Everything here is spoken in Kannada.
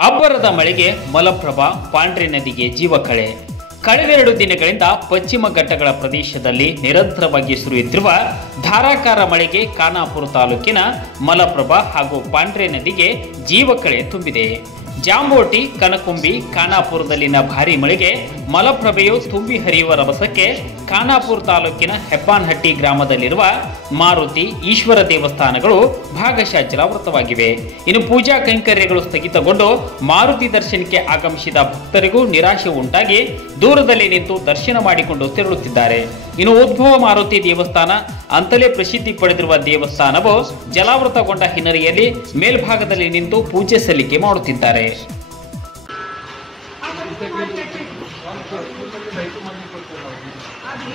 ಅಬ್ಬರದ ಮಳೆಗೆ ಮಲಪ್ರಭಾ ಪಾಂಡ್ರೆ ನದಿಗೆ ಜೀವಕಳೆ. ಕಳೆದೆರಡು ದಿನಗಳಿಂದ ಪಶ್ಚಿಮ ಘಟ್ಟಗಳ ಪ್ರದೇಶದಲ್ಲಿ ನಿರಂತರವಾಗಿ ಸುರಿಯುತ್ತಿರುವ ಧಾರಾಕಾರ ಮಳೆಗೆ ಖಾನಾಪುರ ತಾಲೂಕಿನ ಮಲಪ್ರಭಾ ಹಾಗೂ ಪಾಂಡ್ರೆ ನದಿಗೆ ಜೀವಕಳೆ ತುಂಬಿದೆ. ಜಾಂಬೋಟಿ, ಕನಕುಂಬಿ, ಖಾನಾಪುರದಲ್ಲಿನ ಭಾರೀ ಮಳೆಗೆ ಮಲಪ್ರಭೆಯು ತುಂಬಿ ಹರಿಯುವ ರಭಸಕ್ಕೆ ಖಾನಾಪುರ ತಾಲೂಕಿನ ಹೆಬ್ಬಾನಹಟ್ಟಿ ಗ್ರಾಮದಲ್ಲಿರುವ ಮಾರುತಿ, ಈಶ್ವರ ದೇವಸ್ಥಾನಗಳು ಭಾಗಶಃ ಜಲಾವೃತವಾಗಿವೆ. ಇನ್ನು ಪೂಜಾ ಕೈಂಕರ್ಯಗಳು ಸ್ಥಗಿತಗೊಂಡು ಮಾರುತಿ ದರ್ಶನಕ್ಕೆ ಆಗಮಿಸಿದ ಭಕ್ತರಿಗೂ ನಿರಾಶೆ ಉಂಟಾಗಿ ದೂರದಲ್ಲಿ ನಿಂತು ದರ್ಶನ ಮಾಡಿಕೊಂಡು ತೆರಳುತ್ತಿದ್ದಾರೆ. ಇನ್ನು ಉದ್ಭವ ಮಾರುತಿ ದೇವಸ್ಥಾನ ಅಂತಲೇ ಪ್ರಸಿದ್ಧಿ ಪಡೆದಿರುವ ದೇವಸ್ಥಾನವು ಜಲಾವೃತಗೊಂಡ ಹಿನ್ನೆಲೆಯಲ್ಲಿ ಮೇಲ್ಭಾಗದಲ್ಲಿ ನಿಂತು ಪೂಜೆ ಸಲ್ಲಿಕೆ ಮಾಡುತ್ತಿದ್ದಾರೆ. ಅದು